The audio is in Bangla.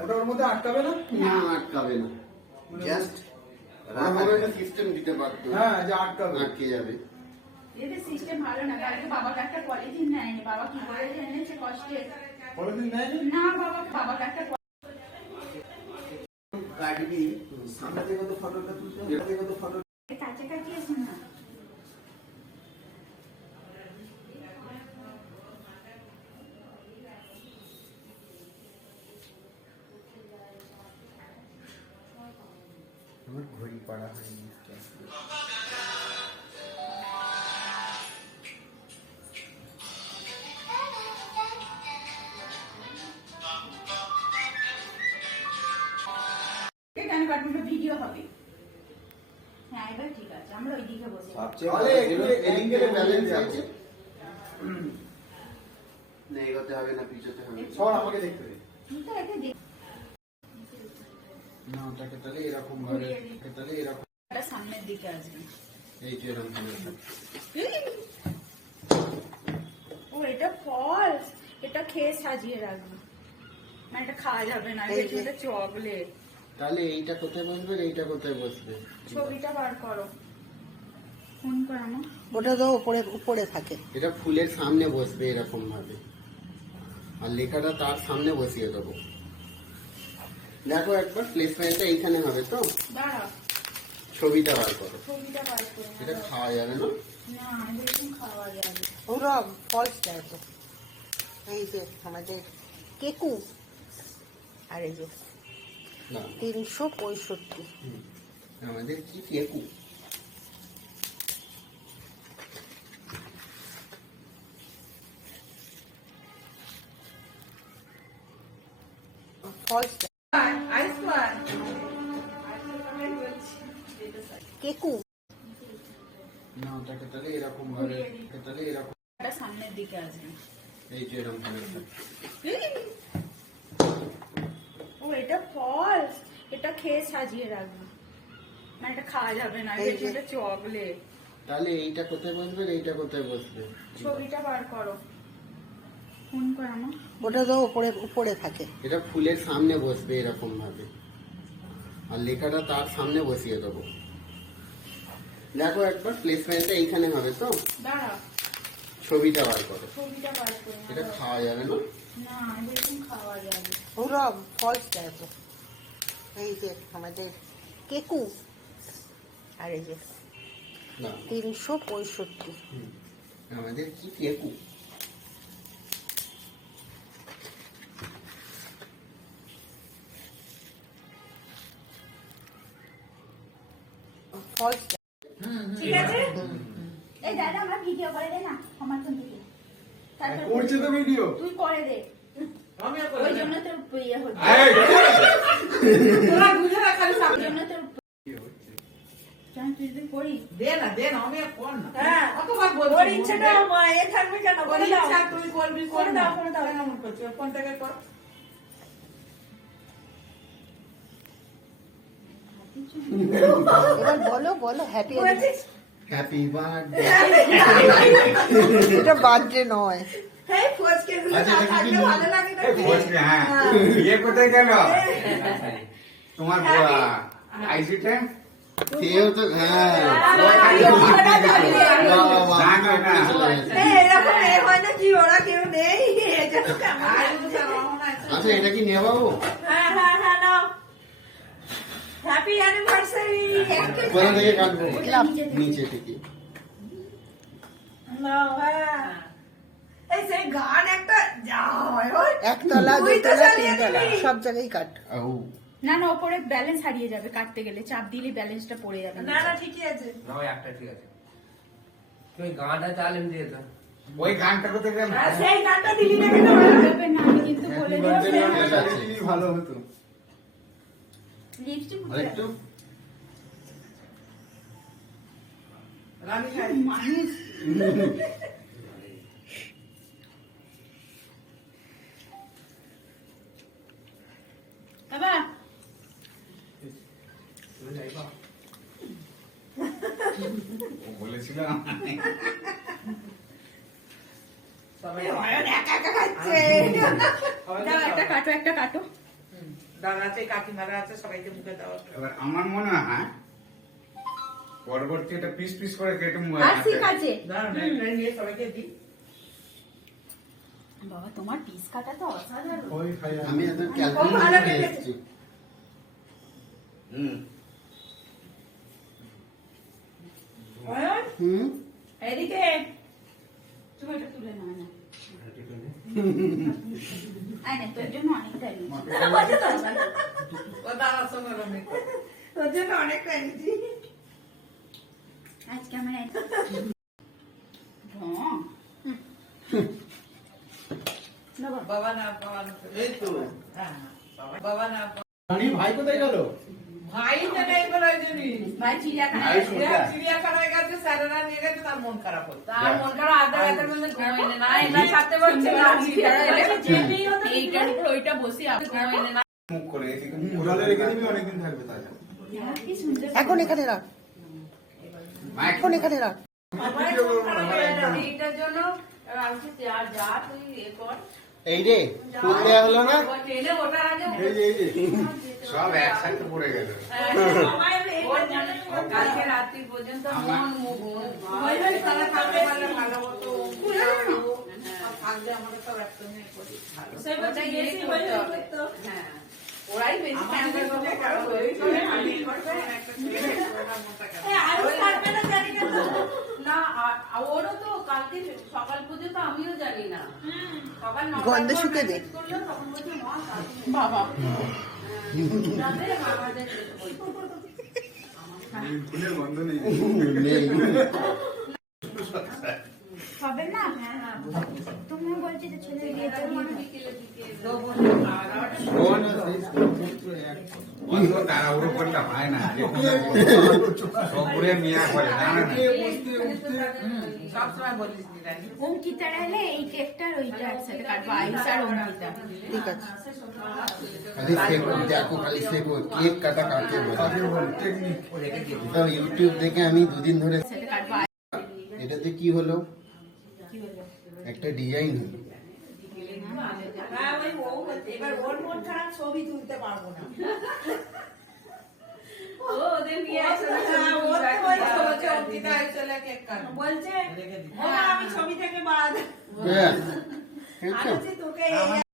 ওটার মধ্যে আটকাবে না? না আটকাবে না, জাস্ট সিস্টেম দিতে পারতো। হ্যাঁ, যে আটকাবে, আটকে যাবে। এদের সিস্টেম ভালো না। কালকে বাবাকে একটা পলিথিন নেয়নি, বাবা কি করে এনেছে কষ্টে। পলিথিন নেয়নি না, বাবাকে একটা কাটবি সামনে থেকে তো ফটোটা তুলতে হবে, থেকে তো ফটো কাছাকাছি আসুন না। আমার ঘড়ি পড়া হয়নি। কেন কাটবো, ভিডিও হবে। হ্যাঁ, এবার ঠিক আছে, আমরা ওই দিকে বসে তাহলে একটু এদিকে ব্যালেন্স আছে না, এগোতে হবে না পিছোতে হবে। সর আমাকে দেখতে দে। তুই তো একে দেখ না, ওটাকে তাহলে এরকম ভাবে, তাহলে এরকম এটা সামনের দিকে আসবে। এই যে এরকম ভাবে। ও এটা ফলস, এটা খেয়ে সাজিয়ে রাখবি, মানে এটা খাওয়া যাবে না, এটা চকলেট। তাহলে এইটা কোথায় বসবে, এইটা কোথায় বসবে? ছবিটা বার করো, ফোন কর আমার। ওটা তো উপরে উপরে থাকে। এটা ফুলের সামনে বসবে এরকম ভাবে, আর লেখাটা তার সামনে বসিয়ে দেবো। দেখো একবার প্লেসমেন্টটা এইখানে হবে তো। দাঁড়া, ছবিটা বার করো। ছবিটা বার করে এটা খাওয়া যাবে না? না, এরকম খাওয়া যাবে। ওরা ফলস দেয় তো। এই যে আমাদের কেকু, আর এই যে না, 365। আমাদের কি কেকু। ফলস কেকু। না, ওটাকে তাহলে এরকম ভাবে, তাহলে এরকম এটা সামনের দিকে আসবে। এই যে এরকম ভাবে। ও এটা ফলস, এটা খেয়ে সাজিয়ে রাখবি, মানে এটা খাওয়া যাবে না, এটা চকলেট। তাহলে এইটা কোথায় বসবে, এইটা কোথায় বসবে? ছবিটা বার করো, ফোন কর আমার। ওটা তো উপরে উপরে থাকে। এটা ফুলের সামনে বসবে এরকম ভাবে, আর লেখাটা তার সামনে বসিয়ে দেবো। দেখো একবার প্লেসমেন্টটা এইখানে হবে তো। দাঁড়া, ছবিটা বার করো। ছবিটা বার করে এটা খাওয়া যাবে না? না, এরকম খাওয়া যাবে। ওরা ফলস দেয় তো। এই যে আমাদের কেকু, আর এই যে না, 365। আমাদের কি কেকু। ফলস ঠিক আছে, এই দাদা আমার ভিডিও করে দে না, আমার ফোন থেকে। তারপর করছে তো ভিডিও। তুই করে দে, ওই জন্য তোর ইয়ে হচ্ছে। তোরা বুঝে না খালি ওই জন্য তোর কেন তুই যদি করি দে না আমি আর কর না। হ্যাঁ, কতবার বলছি ওর ইচ্ছাটা এ থাকবে কেন, ওর করে দাও। ইচ্ছা তুই করবি, কর করে না। দাও, করে দাও। কেন এমন করছিস? ফোন থেকে কর। এবার বলো বলো হ্যাপি হ্যাপি বার্থডে। এটা বার্থডে নয়। হ্যাঁ, ফজকে গুলো আচ্ছা, এটা কি থাকলে কি- ভালো লাগে না। হ্যাঁ, বিয়ে কোথায় গেল তোমার আইসি টাইম? সেও তো হ্যাঁ, এরকম এ হয় না কি, ওরা কেউ নেই, এজন্য কেমন আর লাগে। তো স্যার রহমান আছে। আচ্ছা এটা কি নিয়ে বাবু? হ্যাঁ, নাও। Happy anniversary. কোথা থেকে কাটবো? নিচে থেকে। নাও, হ্যাঁ। এই সেই গান একটা যা হয় ওই। একতলা তুই তো দুতলা চালিয়ে তিনতলা দিবি। সব জায়গায় কাট। আউ, না না, ওপরে ব্যালেন্স হারিয়ে যাবে কাটতে গেলে, চাপ দিলে ব্যালেন্সটা পড়ে যাবে। না না, ঠিকই আছে। না ওই একটা ঠিক আছে, তুই গানটা চালেন দিয়ে তো ওই গানটা কোথায় গেল? আর সেই গানটা দিলি না কেন? যাবে না, আমি কিন্তু বলে দিলাম। ভালো হতো। লিপস্টিক আরেকটু রানী খাই। মানুষ বাবা বলেছিল সবাই অয়ন একা একা খাচ্ছে দাও, একটা কাটো, একটা কাটো। দাদা আছে, কাকিমারা আছে, সবাইকে মুখে দাও। এবার আমার মনে হয় পরবর্তী এটা পিস পিস করে কেটে মুখে আর ঠিক আছে। দাঁড়ান, একটা নিয়ে সবাইকে দিই। বাবা তোমার পিস কাটা তো অসাধারণ। ওই খাই আমি এত খুব ক্যালকুলেট ভালো করে লেগেছে। এসেছি। অয়ন, হুম এদিকে। তুমি এটা তুলে নাও না। আয় না, তোর জন্য অনেকটাই নিয়েছি। ও দাদার সঙ্গে রমি করে। তোর জন্য অনেকটা এনেছি আজকে আমার হ্যাঁ। না বাবা। বাবা না, বাবা না। এই তো হ্যাঁ, বাবা না। রানী ভাই কোথায় গেল? ভাই তো নেই বলে ওই জন্যই। ভাই চিড়িয়াখানায় ভাই গেছে। কোথায়? চিড়িয়াখানায় গেছে, স্যারেরা নিয়ে গেছে, তার মন খারাপ হচ্ছে। তার মন খারাপ, আধা রাতের মধ্যে ঘুমাইলে না, এটা ছাড়তে পারছে না। এইটার উপর ওইটা বসি আপনি ঘুমাইলে না। মুখ করে এদিকে উড়ালে রেখে দিবি, অনেকদিন থাকবে তাহলে। কি সুন্দর। এখন এখানে রাখ এখন এখানে রাখ এইটার জন্য আমি যা যা তুই এ কর। এই রে ফুল দেওয়া হলো না ট্রেনে ওঠার আগে এই যে সব একসাথে পড়ে গেল। কালকে রাত্রি পর্যন্ত মন মুখ তারা থাকতে পারলে ভালো হতো। আর থাকলে আমাদের সব একসঙ্গে করি। ভালো। ওটাই বেশি করতে হবে। হ্যাঁ, ওরাই বেশি আমাদের মধ্যে কারো হয়েছে, আমি করবো, একটা ছেলে ওরা মোটা কাজ। না, ওরও তো কালকে সকাল পর্যন্ত আমিও জানি না। সকাল গন্ধ শুকে দে। বাবা ফুলের গন্ধ নেই। নেই হবে না। তুমি বলছি যে ছেলে বিয়েতে অত তাড়াহুড়ো করলে হয় না। সবগুলো মিয়া করে জানা না। সবসময় বলিস নি রানী। অঙ্কিতা এলে এই কেকটার ওইটা একসাথে কাটবো, আয়ুষ আর অঙ্কিতা। ঠিক আছে খালি শেখো দেখো খালি শেখো কেক কাটা কাকে বলে টেকনিক তো ইউটিউব দেখে আমি দুদিন ধরে একসাথে কাটবো। এটাতে কি হলো কি হলো? একটা ডিজাইন হলো হ্যাঁ, ওই ও হচ্ছে। এবার ওর মন খারাপ, ছবি তুলতে পারবো না। ও ওদের বিয়ে আছে। হ্যাঁ, ওর তো বলছে, বলছে, অঙ্কিতা এই চলে কেক কাটো। বলছে রেখে দিই। ও মা, আমি ছবি থেকে বাদ। ব্যাস, আমি দেখছো? বলছি, তোকে এই